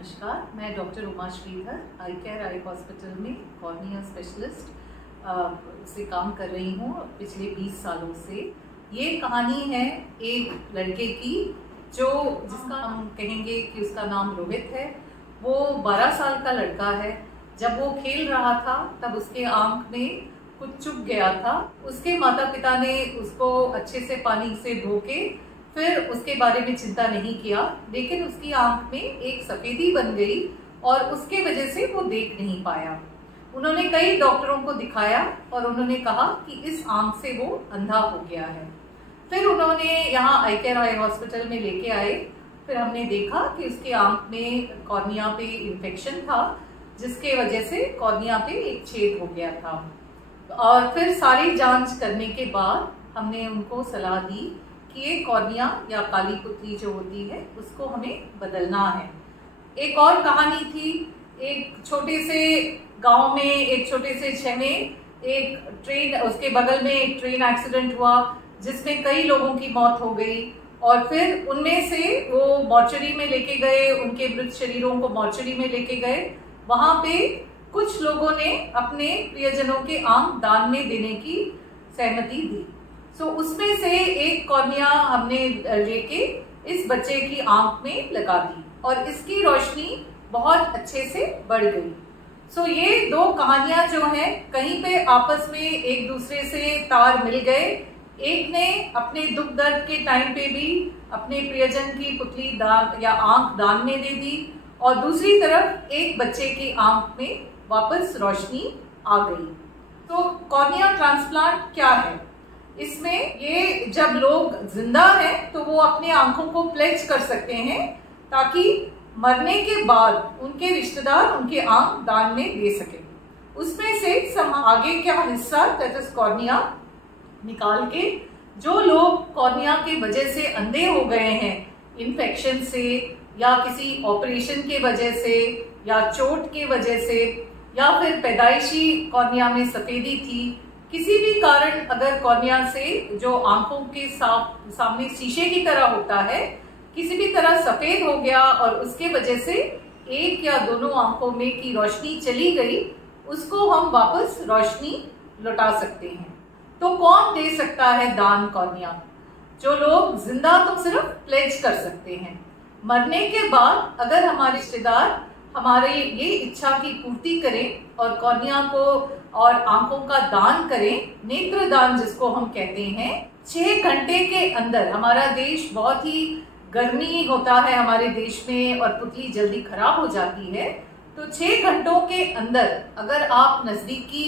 नमस्कार, मैं डॉक्टर उमा श्रीधर आई care eye hospital में कॉर्निया स्पेशलिस्ट से काम कर रही हूँ पिछले 20 सालों से। ये कहानी है एक लड़के की जिसका हम कहेंगे कि उसका नाम रोहित है। वो 12 साल का लड़का है। जब वो खेल रहा था तब उसके आंख में कुछ चुभ गया था। उसके माता पिता ने उसको अच्छे से पानी से धो के फिर उसके बारे में चिंता नहीं किया, लेकिन उसकी आंख में एक सफेदी बन गई और उसके वजह से वो देख नहीं पाया। उन्होंने कई डॉक्टरों को दिखाया और उन्होंने कहा कि इस आंख से वो अंधा हो गया है। फिर उन्होंने यहाँ आई केयर आई हॉस्पिटल में लेके आए। फिर हमने देखा कि उसकी आंख में कॉर्निया पे इन्फेक्शन था, जिसके वजह से कॉर्निया पे एक छेद हो गया था। और फिर सारी जांच करने के बाद हमने उनको सलाह दी कि ये कॉर्निया या काली पुतली जो होती है उसको हमें बदलना है। एक और कहानी थी, एक छोटे से गांव में, एक छोटे से शहर में एक ट्रेन, उसके बगल में एक ट्रेन एक्सीडेंट हुआ जिसमें कई लोगों की मौत हो गई। और फिर उनमें से वो मॉर्चरी में लेके गए, उनके मृत शरीरों को मॉर्चरी में लेके गए। वहां पे कुछ लोगों ने अपने प्रियजनों के आंख दान में देने की सहमति दी। उसमें से एक कॉर्निया हमने लेके इस बच्चे की आंख में लगा दी और इसकी रोशनी बहुत अच्छे से बढ़ गई। ये दो कहानियां जो हैं कहीं पे आपस में एक दूसरे से तार मिल गए। एक ने अपने दुख दर्द के टाइम पे भी अपने प्रियजन की पुतली दान या आंख दान में दे दी और दूसरी तरफ एक बच्चे की आंख में वापस रोशनी आ गई। कॉर्निया ट्रांसप्लांट क्या है? इसमें ये जब लोग जिंदा हैं तो वो अपने आंखों को प्लेज कर सकते हैं ताकि मरने के बाद उनके रिश्तेदार उनके आंख दान में दे सके। उसमें से आगे क्या हिस्सा दैट इज कॉर्निया निकाल के जो लोग कॉर्निया की वजह से अंधे हो गए हैं, इन्फेक्शन से या किसी ऑपरेशन के वजह से या चोट के वजह से या फिर पैदाइशी कॉर्निया में सफेदी थी, किसी भी कारण अगर कॉर्निया से जो आंखों के सामने शीशे की तरह होता है किसी भी तरह सफेद हो गया और उसके वजह से एक या दोनों आंखों में की रोशनी चली गई, उसको हम वापस रोशनी लौटा सकते हैं। तो कौन दे सकता है दान कॉर्निया? जो लोग जिंदा तो सिर्फ प्लेज कर सकते हैं। मरने के बाद अगर हमारे रिश्तेदार हमारे ये इच्छा की पूर्ति करें और कॉर्निया को और आंखों का दान करें, नेत्र दान जिसको हम कहते हैं, 6 घंटे के अंदर, हमारा देश बहुत ही गर्मी होता है हमारे देश में और पुतली जल्दी खराब हो जाती है, तो 6 घंटों के अंदर अगर आप नजदीकी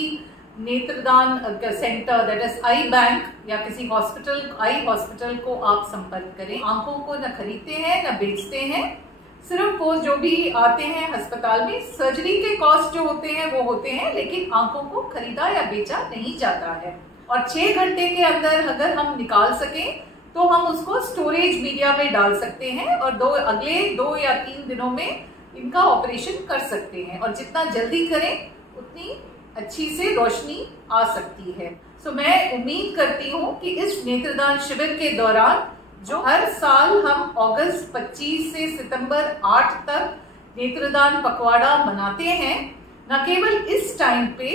नेत्रदान centre that is I bank या किसी हॉस्पिटल, आई हॉस्पिटल को आप संपर्क करें। आंखों को न खरीदते हैं न बेचते हैं, सिर्फ वो जो भी आते हैं अस्पताल में सर्जरी के कॉस्ट जो होते हैं वो होते हैं, लेकिन आंखों को खरीदा या बेचा नहीं जाता है। और 6 घंटे के अंदर अगर हम निकाल सकें तो हम उसको स्टोरेज मीडिया में डाल सकते हैं और अगले 2 या 3 दिनों में इनका ऑपरेशन कर सकते हैं। और जितना जल्दी करें उतनी अच्छी से रोशनी आ सकती है। मैं उम्मीद करती हूँ कि इस नेत्रदान शिविर के दौरान जो हर साल हम अगस्त 25 से सितंबर 8 तक नेत्रदान पखवाड़ा मनाते हैं, न केवल इस टाइम पे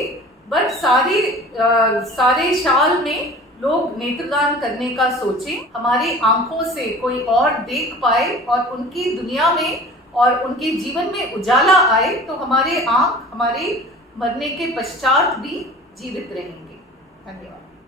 बट सारे साल में लोग नेत्रदान करने का सोचें। हमारी आंखों से कोई और देख पाए और उनकी दुनिया में और उनके जीवन में उजाला आए तो हमारे आंख हमारे मरने के पश्चात भी जीवित रहेंगे। धन्यवाद।